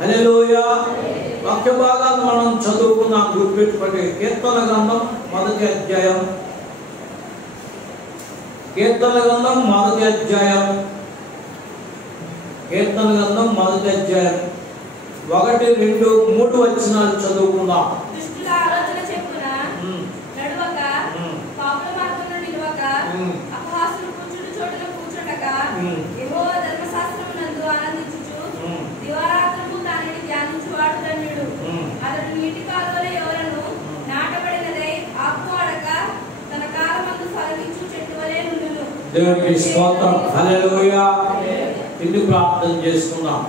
హల్లెలూయా. వాక్య భాగాన్ని మనం చదువుకున్నాం, గుర్తుపెట్టుకోండి. కీర్తన గ్రంథం మొదటి అధ్యాయం, కీర్తన గ్రంథం మొదటి అధ్యాయం, కీర్తన గ్రంథం మొదటి అధ్యాయం 1, 2, 3 వచనాలు చదువుకుందాం. దుష్టుల ఆలోచన చెప్పున నడువక, పాపుల మార్గమున నిలువక, అపహాసులు కూర్చుండు చోటున కూర్చుండక, యెహోవా ధర్మశాస్త్రమునందు ఆనందించుచు దివారాత్రము దానిని ధ్యానించువాడు ధన్యుడు. అతడు నీటి కాలువల ఎవరను నాటబడినదై ఆకువాడక తన కాలమందు ఫలించు చెట్టు వలె నుండును. దేవునికి స్తోత్రం. హల్లెలూయా. ఇన్ని ప్రార్థన చేసుకుందాం.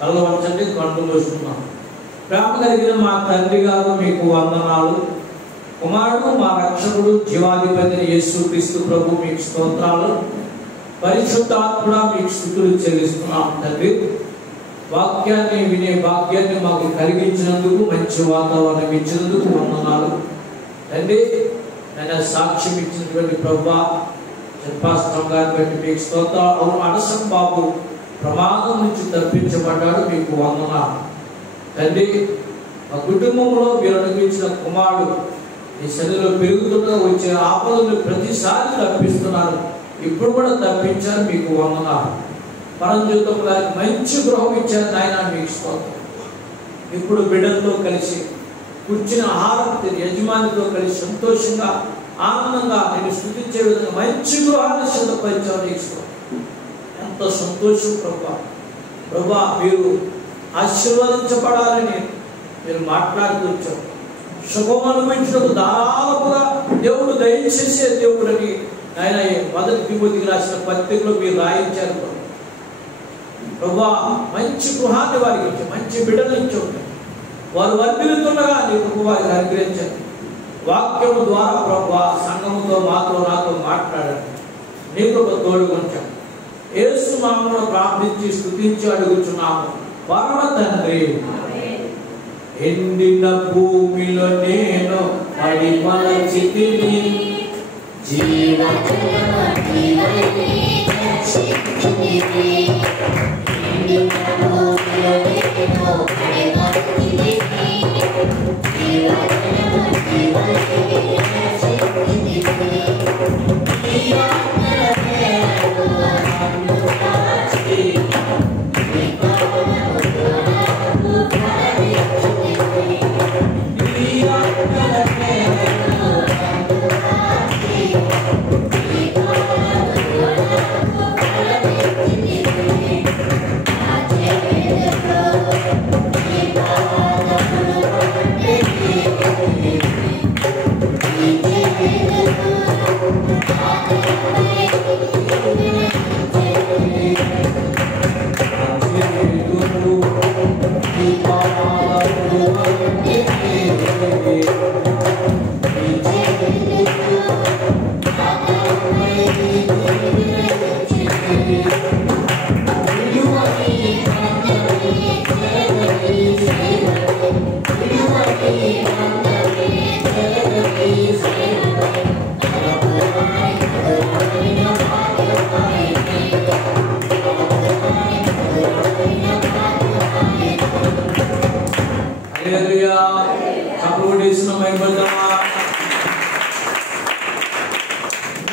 కళ్ళు వంచండి, కళ్ళు మూసుకుందాం. ప్రేమ కలిగిన మా తండ్రి గారు, మీకు వందనాలు. కుమారుడు మా రక్షకుడు జీవాధిపతి యేసుక్రీస్తు ప్రభు, మీకు స్తోత్రాలు. పరిశుద్ధాత్ముడా, మీకు స్తుతులు చెల్లిస్తున్నాం తండ్రి. వాక్యాన్ని వినే భాగ్యాన్ని మాకు కలిగించినందుకు, మంచి వాతావరణం ఇచ్చినందుకు వందనాలు తండ్రి. ఆయన సాక్ష్యం ఇచ్చినటువంటి ప్రభువా, పాస్టర్ గారి బట్టి మీకు స్తోత్రాలు. అడసం బాబు ప్రమాదం నుంచి తప్పించబడ్డాడు, మీకు వందనాలు తండ్రి. మా కుటుంబంలో మీరు అనుభవించిన కుమారుడు ఈ శరీరంలో పెరుగుతున్న వచ్చే ఆపదలు ప్రతిసారి తప్పిస్తున్నారు, ఇప్పుడు కూడా తప్పించారు, మీకు వందనాలు. పరంజ్యోతం గారికి మంచి గృహం ఇచ్చారు నాయన, మీకు స్తోత్రం. ఇప్పుడు బిడ్డలతో కలిసి కూర్చుని ఆహారం తిని యజమానితో కలిసి సంతోషంగా ఆనందంగా నేను స్తుతించే విధంగా మంచి గృహాన్ని సిద్ధపరిచారు, నీకు స్తోత్రం. ఎంత సంతోషం ప్రభా. ప్రభా, మీరు ఆశీర్వదించబడాలని మీరు మాట్లాడుతూ వచ్చారు. శుభం అనుభవించినప్పుడు ధారాళముగా దేవుడు దయచేసే దేవుడని ఆయన మొదటి తిమోతికి రాసిన పత్రికలో మీరు రాయించారు ప్రభా. మంచి గృహాన్ని వారికి ఇచ్చి, మంచి బిడ్డలు ఇచ్చి వారు వర్ధిల్లుతుండగా నీ కృప వారికి అనుగ్రహించారు. వాక్యము ద్వారా ప్రభా సంఘముతో మాతో నాతో మాట్లాడండి, నీ కృప తోడుకొంచాం. యేసు నామమున ప్రార్థించి స్తుతించి అడుగుచున్నాము పరమ తండ్రి. ఎండిన భూమిలో నేను పడి మలచితిని,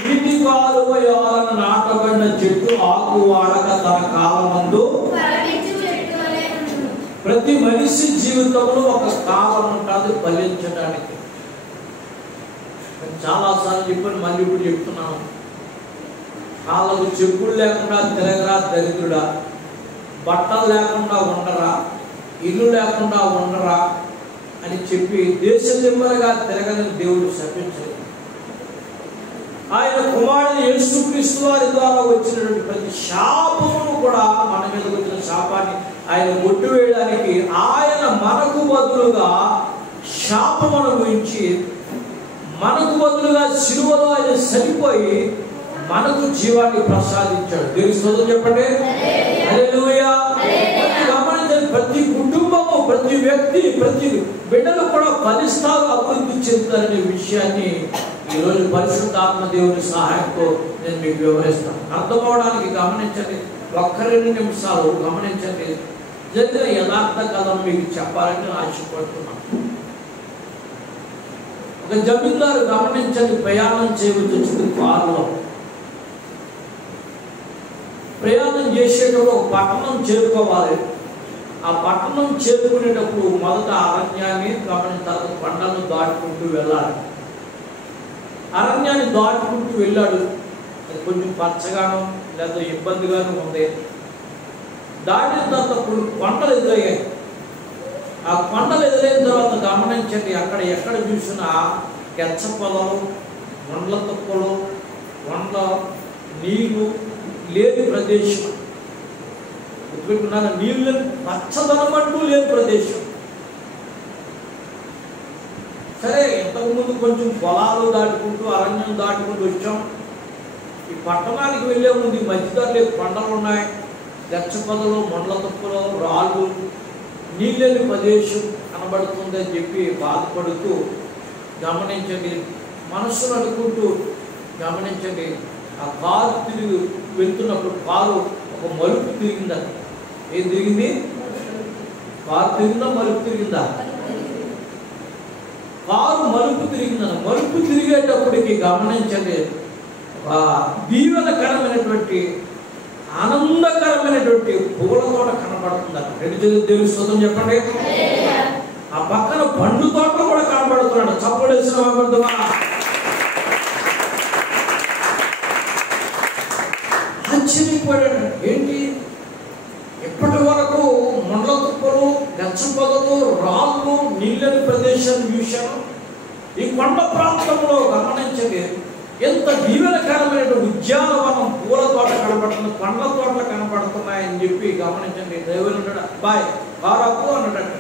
నీటి కాలువ ఎవరను నాటబడిన చెట్టు ఆకు వాడక తన కాలమందు. ప్రతి మనిషి జీవితంలో ఒక కాలం ఉంటుంది ఫలించడానికి. చాలాసార్లు చెప్పాను, మళ్ళీ ఇప్పుడు చెప్తున్నాను. కాళ్ళకు చెప్పులు లేకుండా తిరగరా దరిద్రుడా, బట్టలు లేకుండా ఉండరా, ఇల్లు లేకుండా ఉండరా అని చెప్పి దేశ దిమ్మరగా తిరగని దేవుడు శపించాడు. ఆయన కుమారుడు యేసుక్రీస్తు వారి ద్వారా వచ్చినటువంటి ప్రతి శాపమును కూడా, మన మీద వచ్చిన శాపాన్ని ఆయన కొట్టివేయడానికి ఆయన మనకు బదులుగా శాపం అనుభవించి, మనకు బదులుగా శిలువలో ఆయన చనిపోయి మనకు జీవాన్ని ప్రసాదించాడు. దేవుని స్తోత్రం చెప్పండి. హల్లెలూయా. గమనించండి, ప్రతి కుటుంబము, ప్రతి వ్యక్తి, ప్రతి బిడ్డలు కూడా ఫలిస్తాలు అభివృద్ధి చెందుతారనే విషయాన్ని ఈరోజు పరిశుద్ధాత్మ దేవుని సహాయంతో నేను మీకు వివరిస్తాను. అర్థమవడానికి గమనించండి, 1-2 నిమిషాలు గమనించండి. జరిగిన యథార్థ కథను మీకు చెప్పాలని ఆశపడుతున్నాను. ఒక జమీందారు గమనించండి, ప్రయాణం చేయవలసి వచ్చింది. కారులో ప్రయాణం చేసేటప్పుడు ఒక పట్టణం చేరుకోవాలి. ఆ పట్టణం చేరుకునేటప్పుడు మొదట అరణ్యాన్ని గమనించాలి, కొండలను దాటుకుంటూ వెళ్ళాలి. అరణ్యాన్ని దాటుకుంటూ వెళ్ళాడు. అది కొంచెం పచ్చగాను లేదా ఇబ్బందిగాను ఉంది. దాటిన తర్వాత కొండలు ఎదురయ్యాయి. ఆ కొండలు ఎదురైన తర్వాత గమనించండి, అక్కడ ఎక్కడ చూసినా గెచ్చ పొదలు, కొండల తుప్పలు, కొండ నీళ్లు లేని ప్రదేశం. గుర్తుపెట్టుకున్నాక నీళ్ళు పచ్చదనం అంటూ లేని ప్రదేశం. సరే, ఇంతకుముందు కొంచెం పొలాలు దాటుకుంటూ అరణ్యం దాటుకుంటూ వచ్చాం. ఈ పట్టణానికి వెళ్ళే ముందు ఈ మధ్యదారులు కొండలు ఉన్నాయి, గచ్చ పొదలు, మొండ్ల తుప్పలు, రాళ్ళు, నీళ్ళని ప్రదేశం కనబడుతుంది అని చెప్పి బాధపడుతూ గమనించండి, మనస్సును అనుకుంటూ గమనించండి. ఆ కారు తిరిగి వెళ్తున్నప్పుడు కారు ఒక మలుపు తిరిగిందంట. ఏం తిరిగింది? కారు తిరిగిందా, మలుపు తిరిగిందా? కారు మలుపు తిరిగిందన్న. మలుపు తిరిగేటప్పటికి గమనించండి, దీవెనకరమైనటువంటి ఆనందకరమైనటువంటి పూల తోట కనబడుతుందట. రెండు చేతులు దేవుని స్తోత్రం చెప్పండి. ఆ పక్కన పండు తోట కూడా కనబడుతున్నాడు. చప్పుడు వేసిన ఆశ్చర్యపోయాడు. ఏంటి, ఇప్పటి వరకు మొండ్ల తుప్పలు, గచ్చ పొదలు, రాళ్ళు, నీళ్ళని ప్రదేశాన్ని చూశాను. ఈ కొండ ప్రాంతంలో గమనించండి, ఎంత దీవెనకరమైన ఉద్యానవనం, పూల తోట కనబడుతుంది, పండ్ల తోటలు కనబడుతున్నాయని చెప్పి గమనించండి. దేవుడు ఉంటాడు, అబ్బాయి పారాపు అన్నట్టు.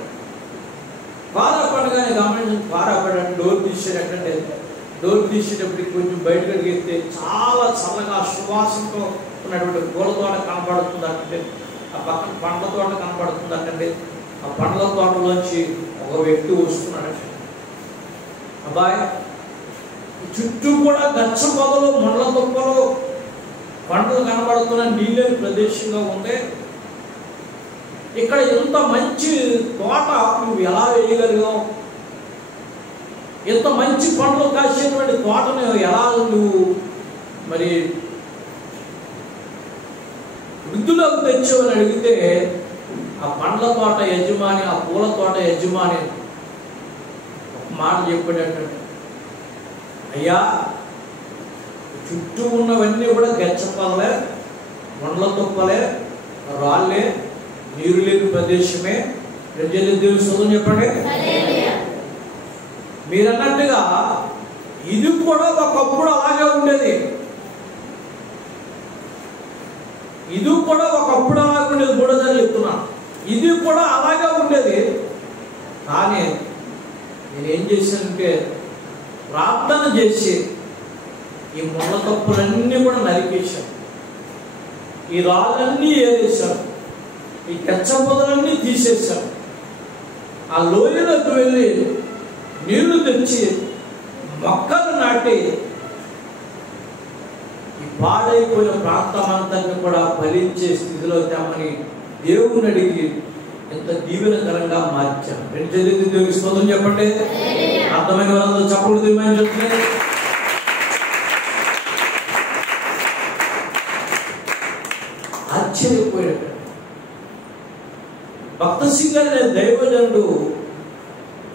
పారాపడగానే గమనించండి, పారాపడండి. డోర్ తీసేటంటే డోర్ తీసేటప్పటికి కొంచెం బయటకు అడిగితే చాలా చల్లగా సువాసనతో ఉన్నటువంటి పూల తోట కనబడుతుంది అంటే, ఆ పక్కన పండ్ల తోట కనబడుతుంది అంటే, ఆ పండ్ల తోటలోంచి ఒక వ్యక్తి వస్తున్నాడు. అబ్బాయి, చుట్టూ కూడా గచ్చ పొదలు, మొండ్ల తుప్పలు, పంటలు కనబడుతున్న నీళ్ళని ప్రదేశంగా ఉంది. ఇక్కడ ఎంత మంచి తోట నువ్వు ఎలా వేయగలిగావు? ఎంత మంచి పండ్లు కాసేటువంటి తోటను ఎలా నువ్వు మరి వృద్ధులకు తెచ్చావని అడిగితే, ఆ పండ్ల తోట యజమాని, ఆ పూల తోట యజమాని ఒక మాట చెప్పాడంటే, అయ్యా, చుట్టూ ఉన్నవన్నీ కూడా గచ్చ పొదలే, మొండ్ల తుప్పలే, రాళ్ళే, నీరు లేని ప్రదేశమే. దేవుని స్తోత్రం చెప్పండి. మీరన్నట్టుగా ఇది కూడా ఒకప్పుడు అలాగే ఉండేది. ఇది కూడా ఒకప్పుడు అలాగే ఉండేది. కూడా చెప్తున్నా, ఇది కూడా అలాగే ఉండేది. కానీ నేనేం చేశానంటే, ప్రార్థన చేసి ఈ మొండ్ల తుప్పలన్నీ కూడా నరికేశాను, ఈ రాళ్ళన్నీ ఏరేశాను, ఈ గచ్చ పొదలన్నీ తీసేశాను. ఆ లోయలకు వెళ్ళి నీళ్లు తెచ్చి మొక్కలు నాటి ఈ పాడైపోయిన ప్రాంతం అంతా కూడా ఫలించే స్థితిలో తేమని దేవుని అడిగి ఎంత దీవెనకరంగా మార్చాను. రెండు చేతులెత్తి దేవునికి స్తోత్రం చెప్పండి. అర్థమైన వాళ్ళందరూ చప్పుడు దీవెని చెప్తున్నాయి. ఆశ్చర్యపోయాడు భక్త సింగ్ అనే దైవజనుడు.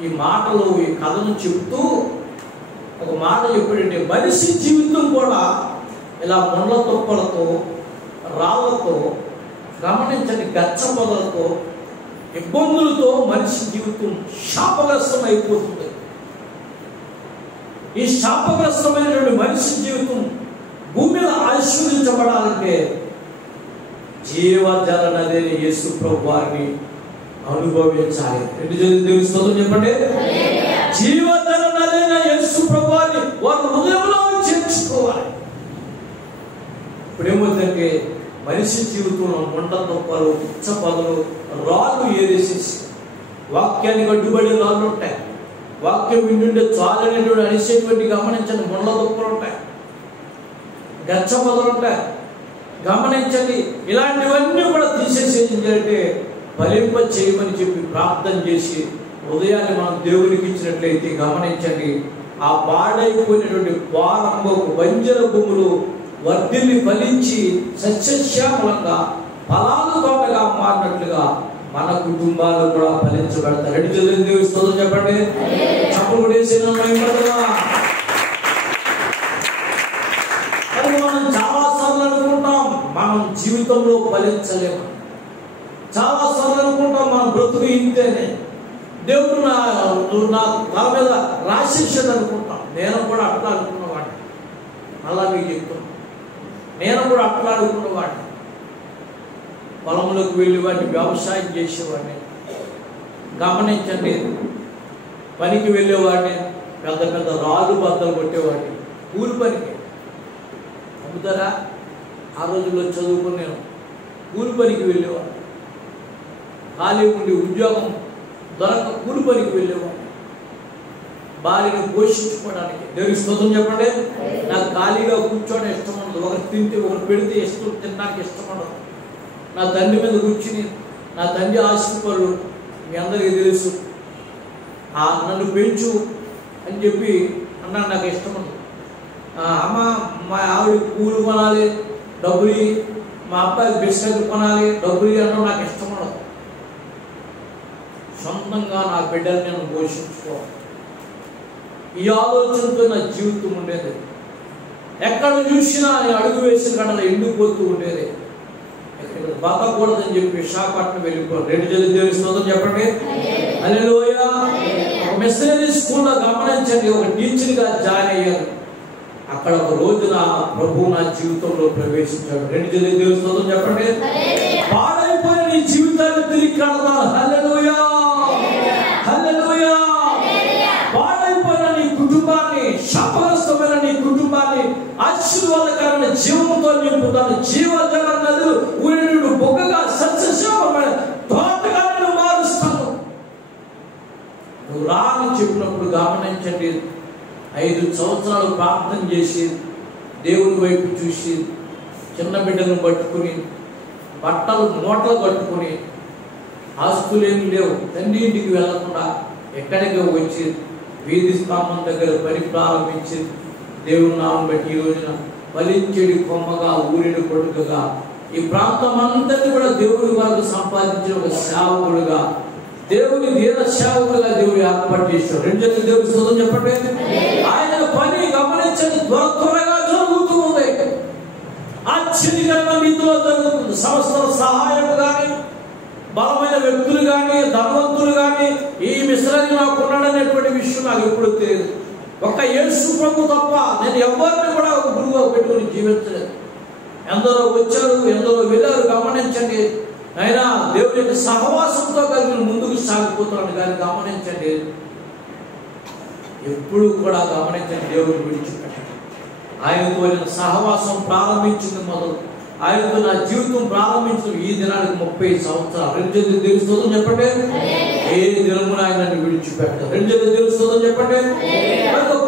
ఈ మాటలు, ఈ కథను చెబుతూ ఒక మాట చెప్పాడంటే, మనిషి జీవితం కూడా ఇలా మొండ్ల తుప్పలతో, రాళ్లతో, గమనించని గచ్చ పొదలతో, ఇబ్బందులతో మనిషి జీవితం శాపగ్రస్తం అయిపోతుంది. ఈ శాపగ్రస్తమైనటువంటి మనిషి జీవితం భూమి మీద ఆశీర్వదించబడాలంటే జీవజల నదిని యేసు ప్రభు వారిని అనుభవించాలి. రెండు చేతులు దేవుని స్తోత్రం చెప్పండి. జీవజల నదిని యేసు ప్రభు వారిని వారి హృదయంలో చేర్చుకోవాలి. ఇప్పుడేమవుతుందంటే, మనిషి జీవితంలో మొండ తుప్పలు, ఉచ్చ పొదలు, రాళ్ళు ఏరేసేసి, వాక్యానికి అడ్డుపడే రాళ్ళు ఉంటాయి. వాక్యం వింటుంటే చాలనేటువంటి అనిసేటువంటి గమనించండి మొండ తుప్పలు ఉంటాయి, గచ్చ పొదలు ఉంటాయి. గమనించండి, ఇలాంటివన్నీ కూడా తీసేసేంటే ఫలింప చేయమని చెప్పి ప్రార్థన చేసి ఉదయాన్నే మనం దేవునికి ఇచ్చినట్లయితే గమనించండి, ఆ పాడైపోయినటువంటి వారంభపు బంజర భూములు వర్ధిల్లి ఫలించి సస్యశ్యామలంగా ఫలాలు తోటగా మారినట్లుగా మన కుటుంబాలు కూడా ఫలించబడతారు. రెండు చేతులు దేవుని చెప్పండి. చప్పుడు వేసిన మనం చాలాసార్లు అనుకుంటాం మనం జీవితంలో ఫలించలేము, చాలాసార్లు అనుకుంటాం మన బ్రతుకు ఇంతేనే, దేవుడు నా తల మీద రాసేసాడు అనుకుంటాం. నేను కూడా అట్లా అనుకున్నవాడిని, అలా మీకు చెప్తున్నాను, నేను కూడా అట్లా అనుకున్నవాడిని. పొలంలోకి వెళ్ళేవాడిని, వ్యవసాయం చేసేవాడిని. గమనించండి, పనికి వెళ్ళేవాడిని, పెద్ద పెద్ద రాళ్ళు బద్దలు కొట్టేవాడిని కూలి పనికి. అమ్ముతారా? ఆ రోజుల్లో చదువుకుని నేను కూలి పనికి వెళ్ళేవాడిని. ఖాళీ ఉండి ఉద్యోగం దొరక కూలి పనికి వెళ్ళేవాడిని భార్యను పోషించుకోవడానికి. దేవుని స్తోత్రం చెప్పండి. నాకు ఖాళీగా కూర్చోవడం ఇష్టం ఉండదు, ఒకరు తింటే ఒకరు పెడితే ఇష్టం, తినడానికి ఇష్టం ఉండదు. నా తండ్రి మీద కూర్చుని, నా తండ్రి ఆశీర్వాడు మీ అందరికీ తెలుసు, నన్ను పెంచు అని చెప్పి అన్నాడు, నాకు ఇష్టం ఉండదు. అమ్మ మా ఆవిడ పూలు కొనాలి డబ్బులు, మా అబ్బాయి బిస్కెట్ కొనాలి డబ్బులు అనడం నాకు ఇష్టం ఉండదు. సొంతంగా నా బిడ్డలు నేను పోషించుకోవాలి, ఈ ఆలోచనతో నా జీవితం ఉండేది. ఎక్కడ చూసినా నేను అడుగు వేసిన కన్నా ఎండిపోతూ ఉండేది. బతకూడదని చెప్పి విశాఖపట్నం వెళ్ళిపోయాను. రెండు చేతులు దేవుని స్తోత్రం చెప్పండి. హల్లెలూయా. మిషనరీ స్కూల్లో గమనించండి, ఒక టీచర్గా జాయిన్ అయ్యారు. అక్కడ ఒక రోజున ప్రభువు నా జీవితంలో ప్రవేశించాడు. రెండు చేతులు దేవుని స్తోత్రం చెప్పండి. పాడైపోయిన నీ జీవితాన్ని తిరిగి కడతాను. హల్లెలూయా, హల్లెలూయా. పాడైపోయిన నీ కుటుంబాన్ని, శాపగ్రస్తమైన నీ కుటుంబాన్ని ఆశీర్వాదకరమైన జీవంతో నింపుతాను. జీవజల నదులు ఊరినుడు బొగ్గగా సస్యశ్యామమైన తోటగా నేను మారుస్తాను. నువ్వు రాని చెప్పినప్పుడు గమనించండి, 5 సంవత్సరాలు ప్రార్థన చేసి దేవుని వైపు చూసి చిన్న బిడ్డలను పట్టుకుని బట్టలు మూటలు కట్టుకుని ఆస్తులేమి లేవు, తండ్రి ఇంటికి వెళ్లకుండా ఎక్కడికి వచ్చి వీధి స్తంభం దగ్గర పని ప్రారంభించి దేవుని నామం బట్టి ఈ రోజున ఫలించేడి కొమ్మగా ఊరిని కొడుకుగా ఈ ప్రాంతం అంతటి కూడా దేవుడి వరకు సంపాదించిన ఒక సేవకుడుగా, దేవుని వీర సేవకులుగా దేవుడు ఏర్పాటు చేశాడు. రెండు చేతులు దేవుడి స్తోత్రం చెప్పండి. ఆయన పని గమనించండి, త్వరగా జరుగుతూ ఉంది, ఆశ్చర్యకరమైన రీతిలో జరుగుతుంది. సంస్థల సహాయము కానీ, బలమైన వ్యక్తులు కానీ, ధనవంతులు కానీ ఈ మిశ్రాన్ని నాకు ఉన్నాడనేటువంటి విషయం నాకు ఎప్పుడు తెలియదు. ఒక్క యేసు ప్రభు తప్ప నేను ఎవరిని కూడా ఒక గురువుగా పెట్టుకుని జీవించలేదు. ఎందరో వచ్చారు, ఎందరో వెళ్ళారు. గమనించండి, అయినా దేవుని యొక్క సహవాసంతో కలిగి ముందుకు సాగిపోతున్నాడు. కానీ గమనించండి, ఎప్పుడు కూడా గమనించండి, దేవుడిని విడిచిపెట్టండి. ఆయనతో నేను సహవాసం ప్రారంభించింది మొదలు, ఆయనతో నా జీవితం ప్రారంభించిన ఈ దినానికి 30 సంవత్సరాలు. రెండు చేతులు దేవుని స్తోత్రం చెప్పండి. ఏ దినమున ఆయన విడిచిపెట్టారు. రెండు చేతులు దేవుని స్తోత్రం చెప్పండి.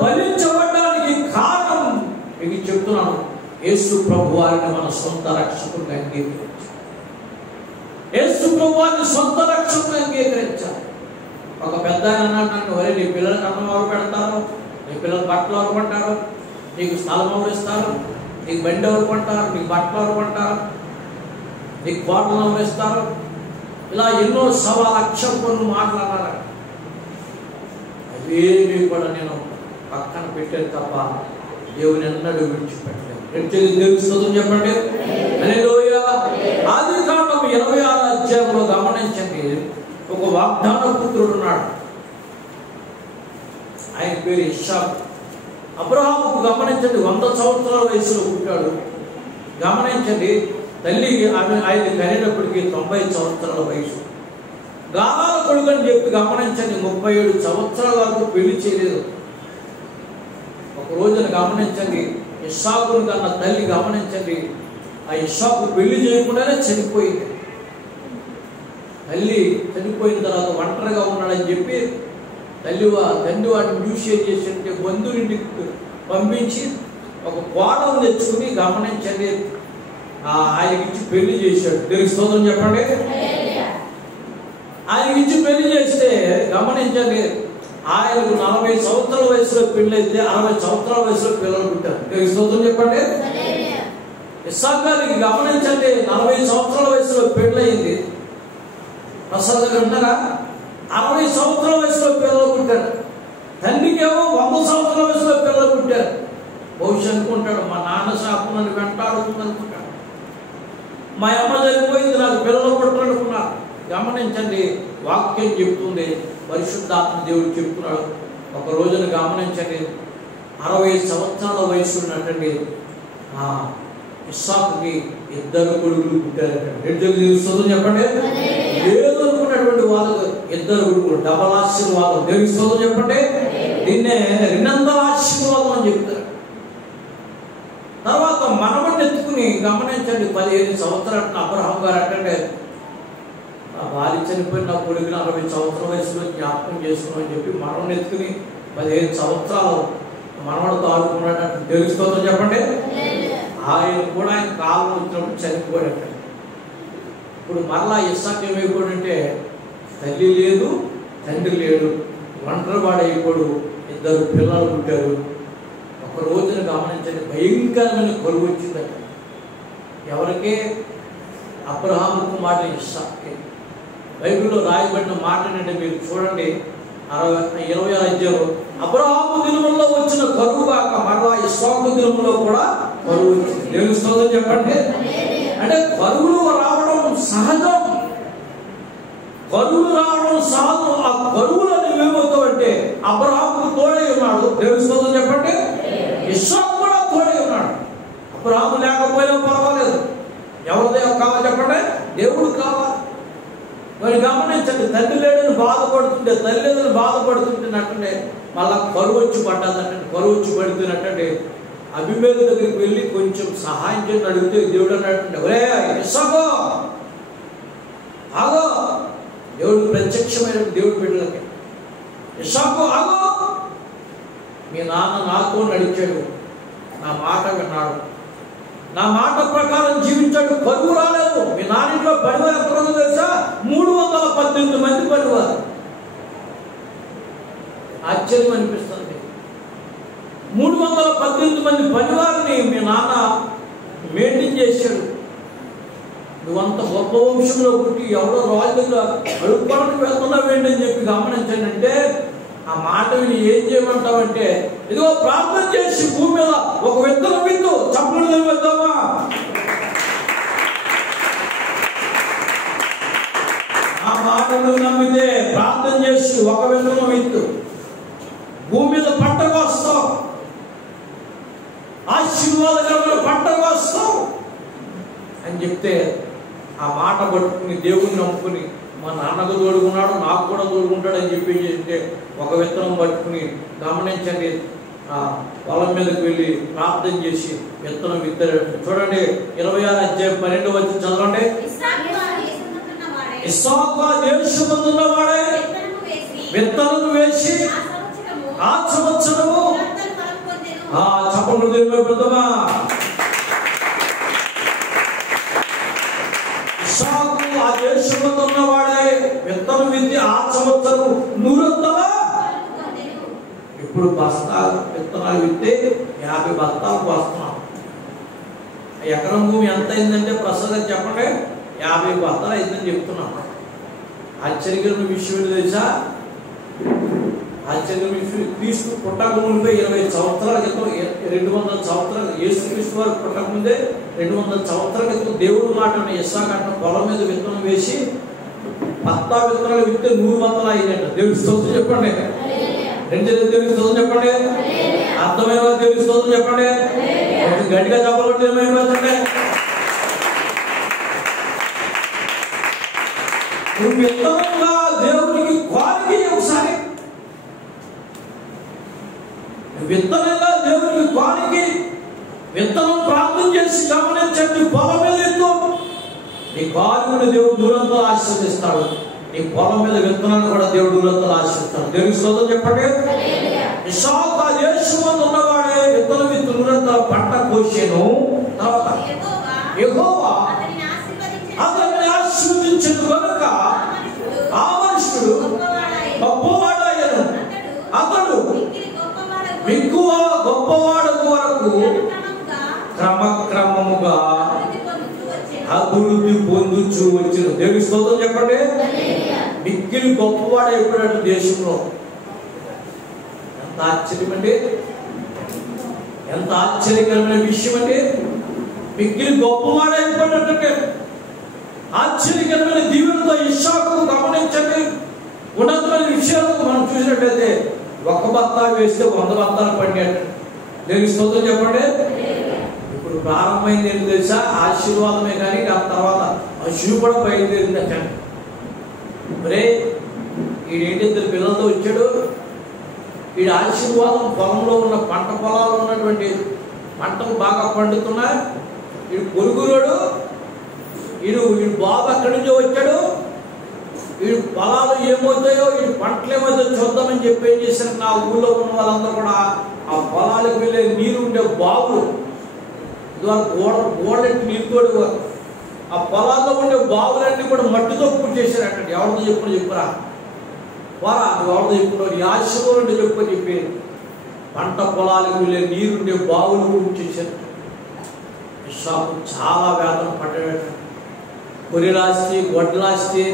ఫలించబడడానికి కారణం మీకు చెప్తున్నాను, యేసు ప్రభు వారిని మన సొంత రక్షకుడిగా అంగీకరించాలి. యేసు ప్రభు వారిని సొంత రక్షకుడిగా అంగీకరించాలి. ఒక పెద్ద ఆయన అన్నాడు, వరే నీ పిల్లలకి అన్నం ఎవరు పెడతారు, నీ పిల్లలు బట్టలు ఎవరు కొంటారు, నీకు స్థలం ఎవరు ఇస్తారు, నీకు బండి ఎవరు కొంటారు, నీకు బట్టలు ఎవరు కొంటారు, నీకు కోటలు ఎవరు ఇస్తారు, ఇలా ఎన్నో 1,00,000 పనులు మాట్లాడారు. అవేమీ కూడా నేను పక్కన పెట్టాను తప్ప దేవుని ఎన్నడూ విడిచిపెట్టలేదు. దేవుని స్తోత్రం చెప్పండి. హల్లెలూయా. ఆదికాండం 26వ అధ్యాయంలో గమనించండి, ఒక వాగ్దాన పుత్రుడు ఉన్నాడు, ఆయన పేరు ఇస్సాకు. అబ్రహాముకు గమనించండి 100 సంవత్సరాల వయసులో పుట్టాడు. గమనించండి, తల్లి ఆయన కనేటప్పటికి 90 సంవత్సరాల వయసు. గానాల కొడుకు అని చెప్పి గమనించండి 37 సంవత్సరాల వరకు పెళ్లి చేయలేదు. ఒక రోజున గమనించండి, ఇస్సాకును కన్న తల్లి గమనించండి, ఆ ఇస్సాకు పెళ్లి చేయకుండానే చనిపోయింది. తల్లి చనిపోయిన తర్వాత ఒంటరిగా ఉన్నాడని చెప్పి తండ్రి వాడిని చూసి ఏం చేసింటే బంధువులింటికి పంపించి ఒక కోడలు తెచ్చుకుని గమనించండి ఆయనకిచ్చి పెళ్లి చేశాడు. దేవునికి స్తోత్రం చెప్పండి. ఆయన ఇచ్చి పెళ్లి చేస్తే గమనించండి, ఆయనకు 40 సంవత్సరాల వయసులో పెళ్ళైతే 60 సంవత్సరాల వయసులో పిల్లలు పుట్టారు. స్తోత్రం చెప్పండి. ఇస్సాకు గారికి గమనించండి, 40 సంవత్సరాల వయసులో పెళ్ళయింది. ప్రసాద్ గారు ఉన్నారా? 60 సంవత్సరాల వయసులో పిల్లలు పుట్టారు. తండ్రికేమో 100 సంవత్సరాల వయసులో పిల్లలు పుట్టారు. బహుశా అనుకుంటాడు, మా నాన్న శాపం నన్ను వెంటాడుతుంది అనుకుంటాడు, మా అమ్మ చనిపోయింది, నాకు పిల్లలు పుట్టాలనుకున్నారు. గమనించండి, వాక్యం చెప్తుంది, పరిశుద్ధాత్మ దేవుడు చెప్తున్నాడు. ఒక రోజున గమనించండి, 60 సంవత్సరాల వయసు ఉన్నట్టండి ఇస్సాకుకి 2 కొడుకులు పుట్టారు. చెప్పండి. లేదనుకున్నటువంటి వాళ్ళకు 2 కొడుకులు, డబల్ ఆశీర్వాదం. దేవుని స్తోత్రం చెప్పండి. దీన్నే 200 ఆశీర్వాదం అని చెప్తారు. తర్వాత మనవడిని ఎత్తుకుని గమనించండి, 15 సంవత్సరాలు అబ్రహాం గారు అంటే నా భార్య చనిపోయిన నా కొడుకుని 60 సంవత్సరాల వయసులో జ్ఞాపకం చేసుకోమని చెప్పి మనవడిని ఎత్తుకుని 15 సంవత్సరాలు మనవడితో ఆడుకున్నాడు. దేవుని స్తోత్రం చెప్పండి. ఆయన కూడా ఆయన కాలం వచ్చినప్పుడు చనిపోయాడట. ఇప్పుడు మరలా ఇస్సాకు ఏమైపోయాడంటే, తల్లి లేదు, తండ్రి లేడు, ఒంటరి వాడైపోయాడు. 2 పిల్లలు పుట్టారు. ఒక రోజున గమనించండి, భయంకరమైన కరువు వచ్చిందట. ఎవరికి? అబ్రహాముకు మాట ఇస్సాకుకి. బైబిల్లో రాయబడిన మాట అంటే మీరు చూడండి, 20వ అధ్యాయం, అబ్రహాము దినముల్లో వచ్చిన కరువు కాక మరలా ఇస్సాకు దినములో కూడా కరువు వచ్చింది. దేవుని స్తోత్రం చెప్పండి. అంటే కరువులు రావడం సహజం, కరువులు రావడం సహజం. ఆ కరువులో నువ్వేమవుతావంటే అబ్రహాముకు తోడై ఉన్నాడు. దేవుని స్తోత్రం చెప్పండి. ఇస్సాకు కూడా తోడై ఉన్నాడు. అబ్రహాము లేకపోయినా పర్వాలేదు, ఎవరిదే కావాలి చెప్పండి, దేవుడు కావాలి. మరి గమనించండి, తండ్రి లేడని బాధపడుతుంటే, తల్లి లేదని బాధపడుతుంటున్నట్టుండే మళ్ళా కరువు వచ్చి పడ్డాదంటే, కరువు వచ్చి పడుతున్నట్టండి అభిమేలు దగ్గరికి వెళ్ళి కొంచెం సహాయం చేసి అడిగితే దేవుడు అన్నట్టుండే, ఒరే ఇస్సాకు ఆగో. దేవుడు ప్రత్యక్షమైన దేవుడు బిడ్డలకి, ఇస్సాకు ఆగో, మీ నాన్న నాతో నడిచాడు, నా మాట విన్నాడు, నా మాట ప్రకారం జీవించాడు, కరువు రాలేదు. మీ నాన్నలో పనివారు ఎంతమంది తెలుసా? 318 మంది పనివారు. ఆశ్చర్యం అనిపిస్తుంది. 318 మంది పనివారిని మీ నాన్న మెయింటైన్ చేశాడు. నువ్వంత గొప్ప వంశంలో పుట్టి ఎవడో రాజుగా అడుగుపడకు వెళ్తున్నావు ఏంటని చెప్పి గమనించండి. అంటే ఆ మాట విని ఏం చేయమంటావంటే, ఇదిగో ప్రార్థన చేసి భూమి మీద ఒక విత్తనం విత్తు. చప్పుడు వెళ్తామా? ఆ మాటను నమ్మితే ప్రార్థన చేసి ఒక విత్తనం విత్తు, భూమి మీద పంట కోస్తావు, ఆశీర్వాదకరమైన పంట కోస్తావు అని చెప్తే ఆ మాట పట్టుకుని దేవుడిని నమ్ముకుని, మా నాన్నకు తోడుకున్నాడు, నాకు కూడా తోడుకుంటాడు అని చెప్పి అంటే ఒక విత్తనం పట్టుకుని గమనించండి, పొలం మీదకి వెళ్ళి ప్రార్థన చేసి విత్తనం విత్తారు. చూడండి 26వ అధ్యాయం 12వ వచనం చదవండి. ఇస్సాకు దేశమందున్నవాడే విత్తనం వేసి ఆ సంవత్సరము చప్పట్లు దేవుడమా. ఇస్సాకు ఆ దేశమందున్నవాడే విత్తనం విత్తి ఆ సంవత్సరం 100 ఇప్పుడు బస్తాలు విత్తనాలు విత్తే 50 బస్తాలు వస్తున్నాం. ఎకరం భూమి ఎంత అయిందంటే ప్రసాదం చెప్పండి, 50 బస్తాలు అయిందని చెప్తున్నాం. ఆశ్చర్యకరమైన విషయం తెలుసా? ఆశ్చర్యకరమైన విషయం, క్రీస్తు పుట్టక ముందే 20 సంవత్సరాల క్రితం, 200 సంవత్సరాలు, యేసుక్రీస్తు వారు పుట్టక ముందే 200 సంవత్సరాల క్రితం దేవుడు మాట ఇస్సాకు అంటున్న పొలం మీద విత్తనం వేసి బత్తా విత్తనాలు విత్తే 100 బస్తాలు అయ్యిందంట. దేవుడి స్తోత్రం చెప్పండి. దేవుడి స్తోత్రం చెప్పండి. అర్థమైన దేవుడి స్తోత్రం చెప్పండి. గట్టిగా చెప్పబట్టి ఏమైపోతుంటే నువ్వు విత్తనంగా దేవునికి క్వాలిటీ ఒకసారి విత్తనంగా దేవునికి క్వాలిటీ విత్తనం ప్రార్థన చేసి గమనించండి, పొలం మీద ఎత్తు. నీ కాలుని దేవుడు దూరంతో ఆశీర్వదిస్తాడు, నీ పొలం మీద విత్తనాన్ని కూడా దేవుడు దూరంతో ఆశీర్వదిస్తాడు. దేవునికి స్తోత్రం చెప్పండి. ఇస్సాకు ఆ దేశమందు ఉన్నవాడే విత్తనం విత్తు దూరంతో పంట కోసేను. తర్వాత యెహోవా అతనిని ఆశీర్వదించెను కనుక ఆ మనుష్యుడు గొప్పవాడాయను, అతడు ఎక్కువ గొప్పవాడు వరకు క్రమక్రమముగా అభివృద్ధి పొందుచు వచ్చిన. దేవుని స్తోత్రం చెప్పండి. మిక్కిలి గొప్పవాడు అయిపోయినట్టు దేశంలో. ఎంత ఆశ్చర్యం అండి, ఎంత ఆశ్చర్యకరమైన విషయం అండి. మిక్కిలి గొప్పవాడు అయిపోయినట్టు ఆశ్చర్యకరమైన దీవెనతో ఇస్సాకు గమనించండి. ఉన్నతమైన విషయాలకు మనం చూసినట్లయితే ఒక్క బత్తా వేస్తే 100 బత్తాలు పడినట్టు. దేవుని స్తోత్రం చెప్పండి. ఇప్పుడు ప్రారంభమైంది ఏంటి తెలుసా? ఆశీర్వాదమే కానీ దాని తర్వాత అశువు కూడా బయలుదేరింది అక్కడ. మరే ఈడేంటి 2 పిల్లలతో వచ్చాడు. వీడి ఆశీర్వాదం పొలంలో ఉన్న పంట పొలాలు ఉన్నటువంటి పంటలు బాగా పండుతున్నాయి. వీడు పొరుగురోడు, వీడు బాబు ఎక్కడి నుంచో వచ్చాడు. వీడు పొలాలు ఏమవుతాయో, వీడి పంటలు ఏమవుతాయో చూద్దామని చెప్పి ఏం చేశారు, నా ఊళ్ళో ఉన్న వాళ్ళందరూ కూడా ఆ పొలాలకు వెళ్ళే నీరు ఉండే బావులు, గోడెట్టి నీరు కూడా ఆ పొలాల్లో ఉండే బావులన్నీ కూడా మట్టితో పూర్తి చేశారు. అక్కడ ఎవరితో చెప్పురా వారా, ఎవరితో చెప్పుకున్నాడు, ఈ ఆశీర్వాదం చెప్పి పంట పొలాలకు వెళ్ళే నీరుండే బావులు పూర్తి చేశారు. ఇస్సాకు చాలా వేదన పడ్డాడు. గొర్రెలాస్తి, గొడ్డలాస్తి,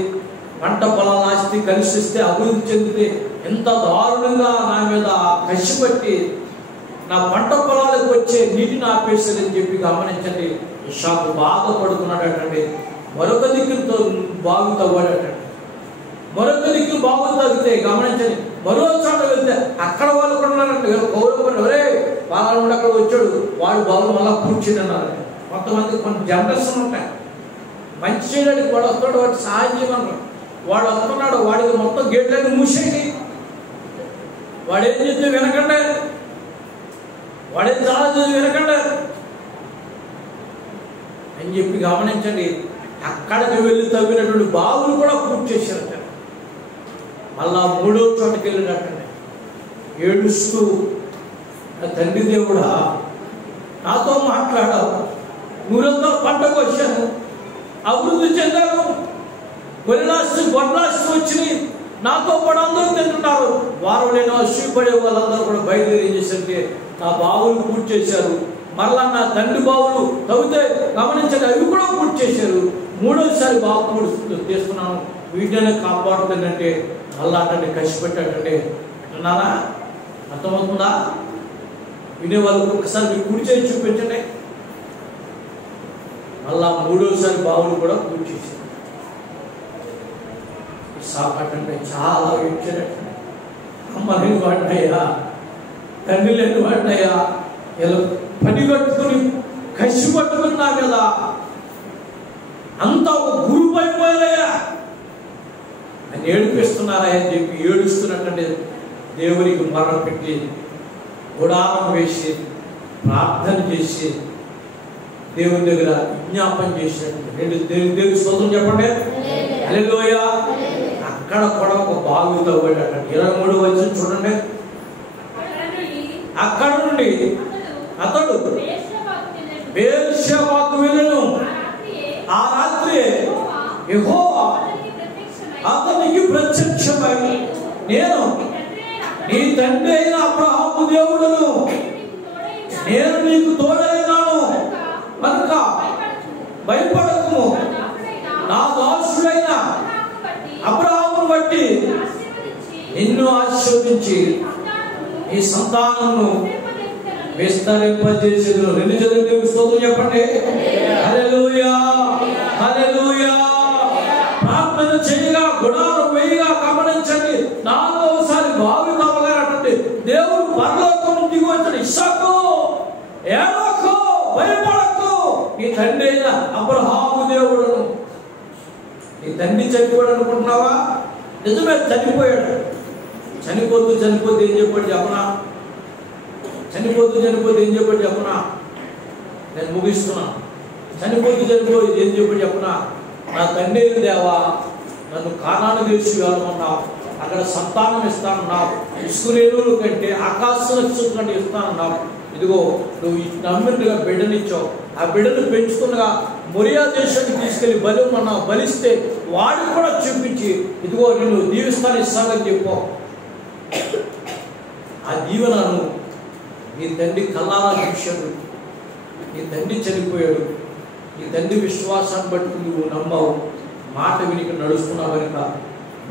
పంట పొలాలాస్తి కలిసి వస్తే అభివృద్ధి చెందితే ఎంత దారుణంగా నా మీద కసిపట్టి నా పంట పొలాలకు వచ్చే నీటిని ఆపేశారని చెప్పి గమనించండి. ఇస్సాకు బాధపడుతున్నాడటండి. మరొక దిక్కుతో బాగు తవ్వాడటండి. మరొక దిక్కు బాగు తగ్గితే గమనించండి, మరో చోట వెళ్తే అక్కడ వాళ్ళు కూడా ఉన్నారంటే కౌరవులు, ఒరే వాళ్ళ నుండి అక్కడ వచ్చాడు, వాడు బాగు మళ్ళా కూర్చున్నారండి. కొంతమంది కొన్ని జనరేషన్ ఉంటాయి, మంచి చేయడానికి వాడు వస్తున్నాడు, వాడు సహాయం చేయమన్నారు, వాడు వస్తున్నాడు, వాడికి మొత్తం గేట్లన్నీ మూసేసి వాడేం చెప్తే వినకండి, వాడేం చాలా వినకండి అని చెప్పి గమనించండి. అక్కడికి వెళ్ళి తవ్వినటువంటి బావులు కూడా పూర్తి చేశారట. మళ్ళా 3వ చోటకి వెళ్ళినట్టండి. ఏడుస్తూ, తండ్రి దేవుడా నాతో మాట్లాడావు, 100 పంటకు వచ్చాను, అభివృద్ధి చెందాను, గొర్రెలాస్తి గొడ్లాస్తి వచ్చినాయి, నాతో పాటు అందరూ తింటున్నారు. వారు నేను అసూయపడే వాళ్ళందరూ కూడా బయలుదేరి చేసంటే నా బావులు పూర్తి చేశారు. మరలా నా తండ్రి బావులు తవ్వితే గమనించండి, అవి కూడా పూర్తి చేశారు. 3వసారి బావు పూర్తి తీసుకున్నాను, వీటినే కాపాడుతుందంటే మళ్ళా అంటే కష్టపెట్టాడంటే అంటున్నారా? అర్థమవుతుందా? వినే వాళ్ళకు ఒకసారి మీరు పూర్తి చేసి చూపించండి. మళ్ళా 3వసారి బావులు కూడా పూర్తి చేశారు. సాపటంటే చాలా ఇచ్చారట. అమ్మ లేని వాడినయ్యా, తండ్రి లేని వాడినయ్యా, ఇలా పని కట్టుకుని కసి పట్టుకున్నా కదా, అంతా ఒక గురువు అయిపోయారయ్యా అని ఏడిపిస్తున్నారా అని చెప్పి ఏడుస్తున్నట్టంటే దేవునికి మరణ పెట్టి గుడారం వేసి ప్రార్థన చేసి దేవుని దగ్గర విజ్ఞాపన చేసినట్టు దేవుని స్తోత్రం చెప్పండి. హల్లెలూయా. అక్కడ కూడా ఒక బాగు తవ్వాడట. 23వ వచనం చూడండి. అక్కడ నుండి అతడు బెయేర్షెబాకు వెళ్ళెను. ఆ రాత్రి యెహోవా అతనికి ప్రత్యక్షమై, నేను నీ తండ్రి అయిన అబ్రహాము దేవుడును, నేను నీకు తోడైనాను కనుక భయపడకుము, నా దాసుడైన అబ్రహామును బట్టి నిన్ను ఆశీర్వదించి ఈ సంతానమును విస్తరింపజేసేదును. 2 చదువు స్తోత్రం చెప్పండి. హల్లెలూయా, హల్లెలూయా. ప్రార్థన చేయగా, గుడారం వేయగా గమనించండి, 4వసారి బావి తవ్వగానంటే దేవుడు పరలోకం నుండి వచ్చాడు. ఇస్సాకు ఏడవకు, భయపడకు, నీ తండ్రి అయిన అబ్రహాము దేవుడును. నీ తండ్రి చనిపోయాడు అనుకుంటున్నావా? నిజమే, చనిపోయాడు. చనిపోతూ ఏం చెప్పాడు చెప్పనా? చనిపోతూ ఏం చెప్పాడు చెప్పనా? నేను ముగిస్తున్నాను. చనిపోతూ ఏం చెప్పాడు చెప్పనా? నా తండ్రి దేవా, నన్ను కానాను దేశం వెళ్ళమన్నావు, అక్కడ సంతానం ఇస్తానన్నావు, ఇసుకురేణువుల కంటే ఆకాశ నక్షత్రం కంటే ఇస్తానన్నావు, ఇదిగో నువ్వు నమ్మినగా బిడ్డనిచ్చావు, ఆ బిడ్డను పెంచుకున్నగా మొరియా దేశానికి తీసుకెళ్లి బలిమన్నావు, బలిస్తే వాడిని కూడా చూపించి ఇదిగో నేను దీవిస్తాను ఇస్తానని చెప్పావు. ఆ దీవెనను నీ తండ్రి కల్లారా చూశాడు. నీ తండ్రి చనిపోయాడు, నీ తండ్రి విశ్వాసాన్ని బట్టి నువ్వు నమ్మావు, మాట వినికి నడుస్తున్నావు కనుక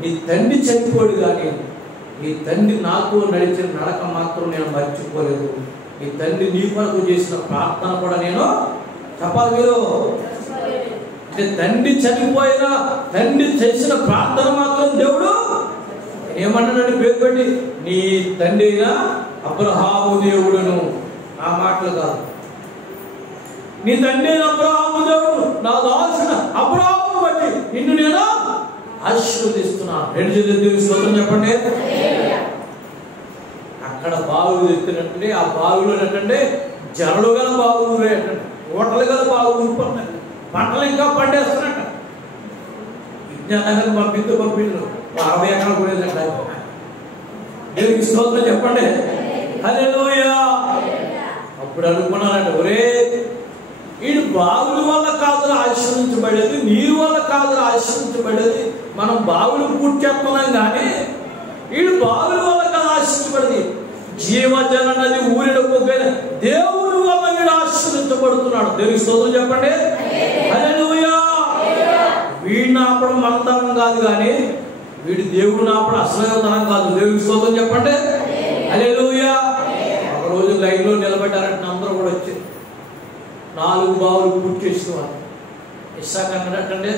నీ తండ్రి చనిపోయాడు, కానీ నీ తండ్రి నాకు నడిచిన నడక మాత్రం నేను మర్చిపోలేదు. నీ తండ్రి నీ కొరకు చేసిన ప్రార్థన కూడా నేను చెప్పాలి. మీరు అంటే తండ్రి చనిపోయినా తండ్రి చేసిన ప్రార్థన మాత్రం దేవుడు ఏమన్నాడు పేరు పెట్టి, నీ తండ్రి అయినా అబ్రహాము దేవుడును. ఆ మాటలు కాదు, నీ తండ్రి అయిన అబ్రహాము దేవుడు నా దాసిన అబ్రహాము బట్టి నిన్ను నేను ఆశీర్వదిస్తున్నాను. రెండు చేతులు స్తోత్రం చెప్పండి. అక్కడ బావులు ఎత్తినట్టే ఆ బావులు ఏంటంటే జరలు గల బావులు ఏంటంటే ఓటలు గల బావులు ఊరుకున్నాయి, పంటలు ఇంకా పండేస్తున్నట్ట. విజ్ఞానాన్ని పంపిస్తూ 60 ఎకరాలు కొనేదంట. దేవునికి స్తోత్రం చెప్పండి. హల్లెలూయా. అప్పుడు అనుకున్నానంట, ఒరే వీడు బావుల వల్ల కాదు ఆశీర్వదించబడేది, నీరు వల్ల కాదు ఆశీర్వదించబడేది. మనం బావులు పూర్తి చేస్తున్నాం కానీ వీడు బావుల వల్ల కాదు ఆశీర్వదించబడేది. జీవజల నది ఊరిలో పోగైన దేవుడి వల్ల వీడు ఆశీర్వదించబడుతున్నాడు. దేవునికి స్తోత్రం చెప్పండి. హల్లెలూయా. వీడు నాపడం మనతనం కాదు, కానీ వీడు దేవుడు నాపడం అసలు తనం కాదు. దేవునికి స్తోత్రం చెప్పండి. హల్లెలూయా. ఒక రోజు లైన్లో నిలబెట్టారంటే అందరూ కూడా వచ్చారు. 4 బావులు పూర్తి చేసుకోవాలి. ఇస్సాకు అన్నట్టండి,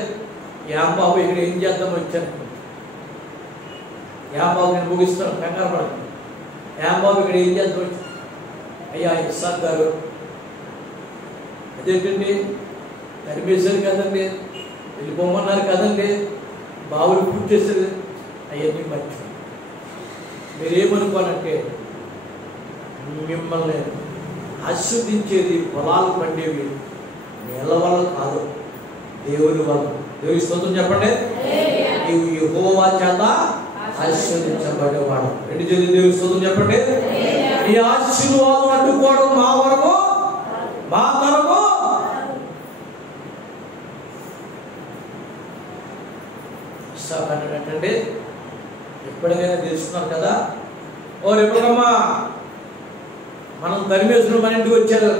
యాబాబు ఇక్కడ ఏం చేద్దాం వచ్చాను, యాబాబు నేను ముగిస్తాను కంగారు పడదు, యాబాబు ఇక్కడ ఏం చేద్దాం వచ్చాను. అయ్యా ఇస్సాకు గారు అదేంటండి తరిమేశారు కదండి, వెళ్ళిపోమన్నారు కదండి, బావులు పూర్తి చేసేది అవన్నీ మర్చి మీరేమనుకోనంటే మిమ్మల్ని ఆస్వాదించేది పొలాలు పండేవి నేల వల్ల కాదు, దేవుని వల్ల. దేవుని స్తోత్రం చెప్పండి. నీవు యెహోవా చేత ఆశీర్వదించబడేవాడు. రెండు చేతులు దేవుని స్తోత్రం చెప్పండి. ఈ ఆశీర్వాదం అడ్డుకోవడం మా వరము మా తరము. అంటే ఎప్పటికైనా తెలుస్తున్నారు కదా, ఓ ఎప్పుడమ్మా మనం తరిమేసిన మన ఇంటికి వచ్చారు,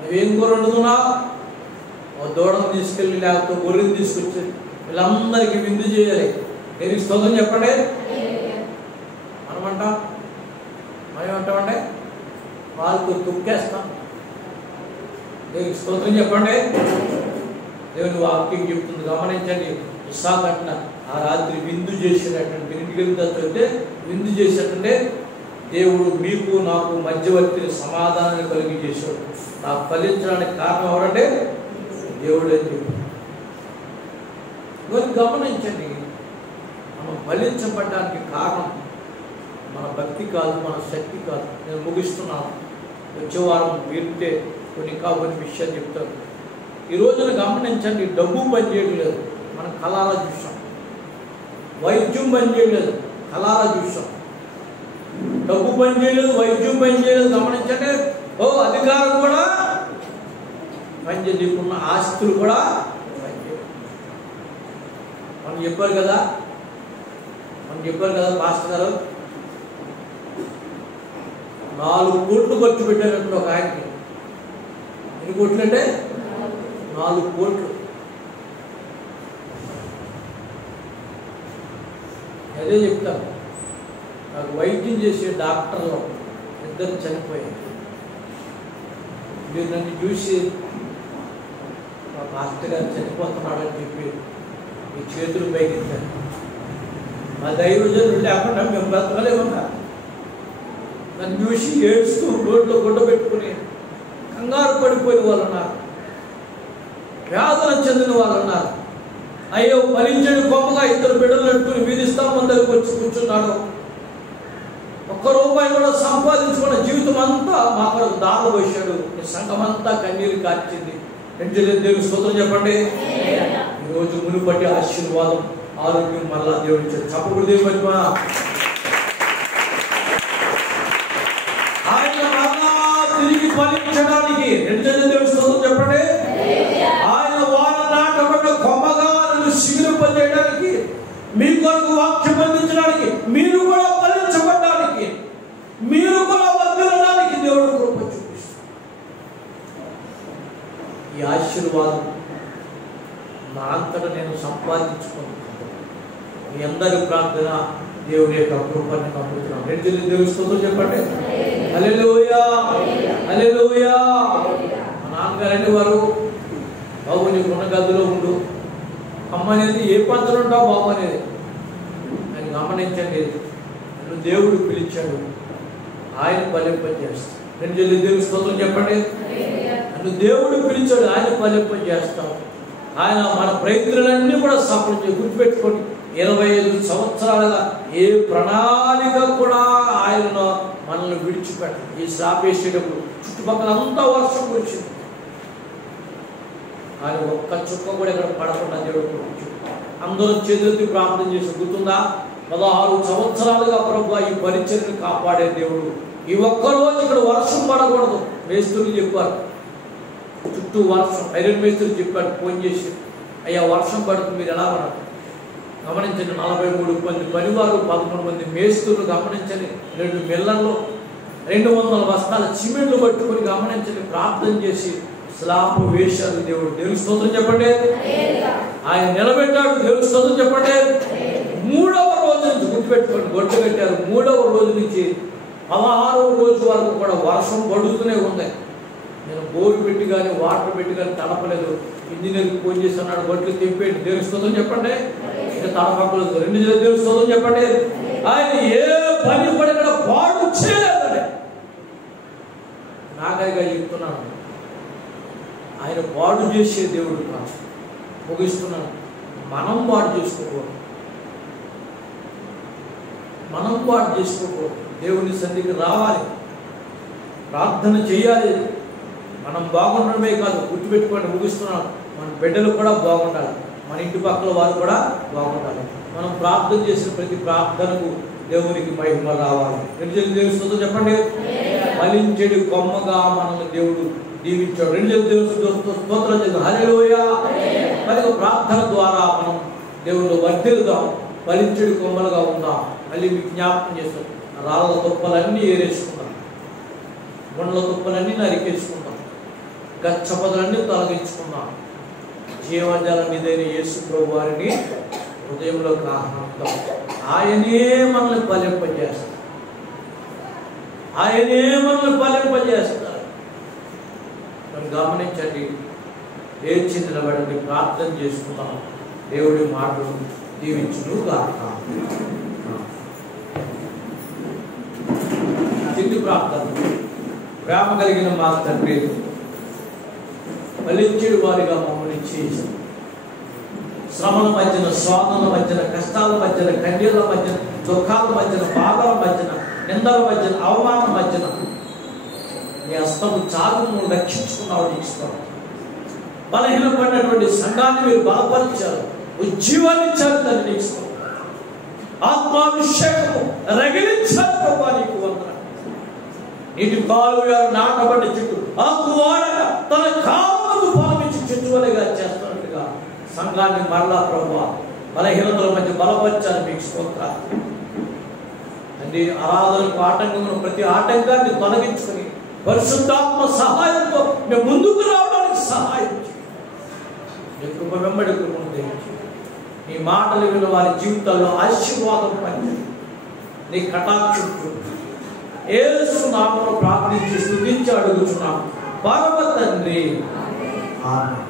నువ్వేం కూర వండుతున్నావు, ఓ దూడను తీసుకెళ్ళి లేకపోతే గొర్రెని తీసుకొచ్చి వీళ్ళందరికీ విందు చేయాలి. నేను స్తోత్రం చెప్పండి. మనమంటాం ఏమంటామంటే వాళ్ళకు తొక్కేస్తాం. దేవునికి స్తోత్రం చెప్పండి. దేవుని వాక్యం చెప్తుంది, గమనించండి. ఇస్సాకు అంటున్న ఆ రాత్రి విందు చేసినటువంటి ఇంటికి వెళ్తే విందు చేసేటంటే దేవుడు మీకు నాకు మధ్యవర్తిని సమాధానాన్ని కలిగి చేశాడు. నాకు ఫలించడానికి కారణం ఎవరంటే దేవుడు అని చెప్పి గమనించండి. మనం ఫలించబడడానికి కారణం మన భక్తి కాదు, మన శక్తి కాదు. నేను ముగిస్తున్నాను. వచ్చే వారం వీరితే కొన్ని విషయాలు చెప్తాను. ఈ రోజున గమనించండి, డబ్బు పనిచేయడం లేదు, మనం కళారా చూసాం. వైద్యం పనిచేయలేదు, కళారా చూసాం. డబ్బు పని చేయలేదు, వైద్యం పని చేయలేదు. గమనించండి, ఓ అధికారం కూడా పనిచేయదు, ఉన్న ఆస్తులు కూడా పనిచేయదు. మనం చెప్పారు కదా పాస్టర్ గారు 4 కోట్లు ఖర్చు పెట్టారంటే ఒక ఆయనకి. ఎన్ని కోట్లు అంటే 4 కోట్లు. అదే చెప్తాను, నాకు వైద్యం చేసే డాక్టర్లు 2 చనిపోయారు. మీరు నన్ను చూసి మా మాస్టర్ గారు చనిపోతున్నాడని చెప్పి మీ చేతులు పైకెత్తారు. మా దైవజనులు లేకుండా మేము బ్రతకలేమన్నా. నన్ను చూసి ఏడుస్తూ రోడ్లో గుడ్డ పెట్టుకుని కంగారు పడిపోయిన వాళ్ళు ఉన్నారు, వేదన చెందిన వాళ్ళు ఉన్నారు. అయ్యో ఫలించడు గొప్పగా 2 బిడ్డలు నడుపుకుని వీధి స్తంభం దగ్గరికి వచ్చి కూర్చున్నాడు. ₹1 కూడా సంపాదించుకున్న జీవితం అంతా మా కొరకు దారి పోసాడు. సంఘం అంతా కన్నీరు కార్చింది. దేవుని స్తోత్రం చెప్పండి. ఈరోజు మునుపటి ఆశీర్వాదం, ఆరోగ్యం మళ్ళా దేవుడి ఇచ్చాడు. చప్పకుడు దేవుడి ఆయన ఫలించడానికి తెలుస్తుంది చెప్పండి. ఆయన వారు నాటబడిన కొమ్మగా నన్ను శిఖింపజేయడానికి, మీ కొరకు వాక్యం అందించడానికి, మీరు కూడా ఫలించబడడానికి, మీరు కూడా వర్ధిల్లడానికి దేవుడు కృప చూపిస్తాడు. ఈ ఆశీర్వాదం నా అంతటా నేను సంపాదించుకుంటున్నాను. మీ అందరి ప్రార్థన దేవుడి యొక్క కృపని నమ్ముతున్నాను. తెలుస్తుందో చెప్పండి. హల్లెలూయా, హల్లెలూయా. మా నాన్నగారు అనేవారు, బాబు నీకు ఉన్న గదిలో ఉండు, అమ్మ అనేది ఏ పంచలు ఉంటావు బాబు అనేది. ఆయన గమనించండి, నన్ను దేవుడు పిలిచాడు, ఆయన ఫలింపజేస్తాడు. తెలుస్తుందో చెప్పండి. నన్ను దేవుడు పిలిచాడు, ఆయన ఫలింపజేస్తాడు. ఆయన మన ప్రయత్నాలన్నీ కూడా సఫలం చేసి గుర్తుపెట్టుకోండి. 25 సంవత్సరాలుగా ఏ ప్రణాళిక కూడా ఆయన మనల్ని విడిచిపెట్టాడు. ఈ శ్రాపేసేటప్పుడు చుట్టుపక్కల అంతా వర్షం కురిచింది, ఆయన ఒక్క చుక్క కూడా ఇక్కడ పడకుండా దేవుడు అందరూ చేతులెత్తి ప్రార్థన చేసి గుర్తుందా? 16 సంవత్సరాలుగా ప్రభు ఈ పరిచర్ని కాపాడే దేవుడు. ఈ ఒక్కరోజు ఇక్కడ వర్షం పడకూడదు మేస్త్రులు చెప్పారు. చుట్టూ వర్షం, ఐరన్ మేస్త్రులు చెప్పాడు ఫోన్ చేసి, అయ్యా వర్షం పడుతుంది మీరు ఎలా పడదు గమనించండి. 43 మంది పనివారు, 11 మంది మేస్త్రులు గమనించండి. 2 మిల్లర్లు 200 బస్తాల సిమెంట్లు పట్టుకొని గమనించండి ప్రార్థన చేసి స్లాబ్ వేశారు. దేవుడు స్తోత్రం చెప్పండి. ఆయన నిలబెట్టాడు. దేవుడు స్తోత్రం చెప్పండి. 3వ రోజు నుంచి గుర్తుపెట్టుకోండి, గొడ్డు కట్టారు. 3వ రోజు నుంచి 16వ రోజు వరకు కూడా వర్షం పడుతూనే ఉంది. నేను బోర్డు పెట్టి కానీ వాటర్ పెట్టి కానీ తడపలేదు. ఇంజనీర్కి ఫోన్ చేసి అన్నాడు, గొడ్లు తెంపేయండి. దేవుడు స్తోత్రం చెప్పండి. ఇంకా తడపకలేదు. 2 దేవుడు స్తోత్రం చెప్పండి. ఆయన ఏ పని కూడా ఇక్కడ పాడు చేయలేదండి. నాకైగా చెప్తున్నాను, ఆయన పాడు చేసే దేవుడు కాదు. ముగిస్తున్నాను. మనం పాడు చేసుకోకూడదు, మనం పాడు చేసుకోకూడదు. దేవుని సన్నిధికి రావాలి, ప్రార్థన చేయాలి. మనం బాగుండడమే కాదు, గుర్తుపెట్టుకోండి, ముగిస్తున్నాను, మన బిడ్డలు కూడా బాగుండాలి, మన ఇంటి పక్కల వారు కూడా బాగుండాలి. మనం ప్రార్థన చేసిన ప్రతి ప్రార్థనకు దేవునికి మహిమ రావాలి. దేవుడు చెప్పండి. ఫలించేడు కొమ్మగా మనల్ని దేవుడు దీవించాడు. 2 దేవుడు స్తోత్రం చేద్దాం. హల్లెలూయా. మరి ప్రార్థన ద్వారా మనం దేవుడు వర్ధిల్లుదాం, ఫలించేడు కొమ్మలుగా ఉందాం. మళ్ళీ మీకు జ్ఞాపకం చేస్తాం, రాళ్ళ తుప్పలన్నీ ఏరేసుకుందాం, గుండ్ల తుప్పలన్నీ నరికేసుకుందాం, గచ్చ పొదలన్నీ తొలగించుకుందాం. జీవజల నిధైన యేసు ప్రభు వారిని హృదయంలోకి ఆహ్వానిద్దాం. ఆయనే మనల్ని ఫలింపజేస్తారు, ఆయనే మనల్ని ఫలింపజేస్తారు. గమనించండి, లేచి నిలబడండి, ప్రార్థన చేసుకుందాం. దేవుడి మాటలు దీవించును గాక. చిన్ని ప్రార్థన. ప్రేమ కలిగిన మా తండ్రి, ఫలించేడు వారిగా మమ్మల్ని చేసి, శ్రమల మధ్యన, శోధనల మధ్యన, కష్టాల మధ్యన, కన్నీళ్ళ మధ్యన, దుఃఖాల మధ్యన, బాధల మధ్యన, నిందల మధ్యన, అవమానం మధ్యన నీ హస్తము చాలును రక్షించుకున్నావు. నీకు స్తోత్రం. బలహీనపడినటువంటి సంఘాన్ని మీరు బలపరిచారు, ఉజ్జీవాన్నిచ్చారు. దాన్ని నీకు స్తోత్రం. ఆత్మాభిషేకము రగిలించారు ప్రభా, నీకు వందనాలు. నీటి కాలువ నాటబడి చెట్టు ఆకువాడగా తన కాలువకు ఫలమిచ్చి చెట్టువలగా చేస్తున్నట్టుగా సంఘాన్ని మరలా ప్రభా బలహీనతల మధ్య బలపరిచారు. మీకు స్తోత్రాలు. అండి, ఆరాధనకు ఆటంకం ప్రతి ఆటంకాన్ని తొలగించుకొని పరిశుద్ధాత్మ సహాయంతో మేము ముందుకు రావడానికి సహాయం చేయండి. కృప వెంబడి కృపను దయచేయండి. నీ మాటలు విన్న వారి జీవితాల్లో ఆశీర్వాదం పంచండి. నీ కటాక్షం యేసు నామములో ప్రార్థించి స్తుతించి అడుగుచున్నాము పరమ తండ్రి. ఆమేన్.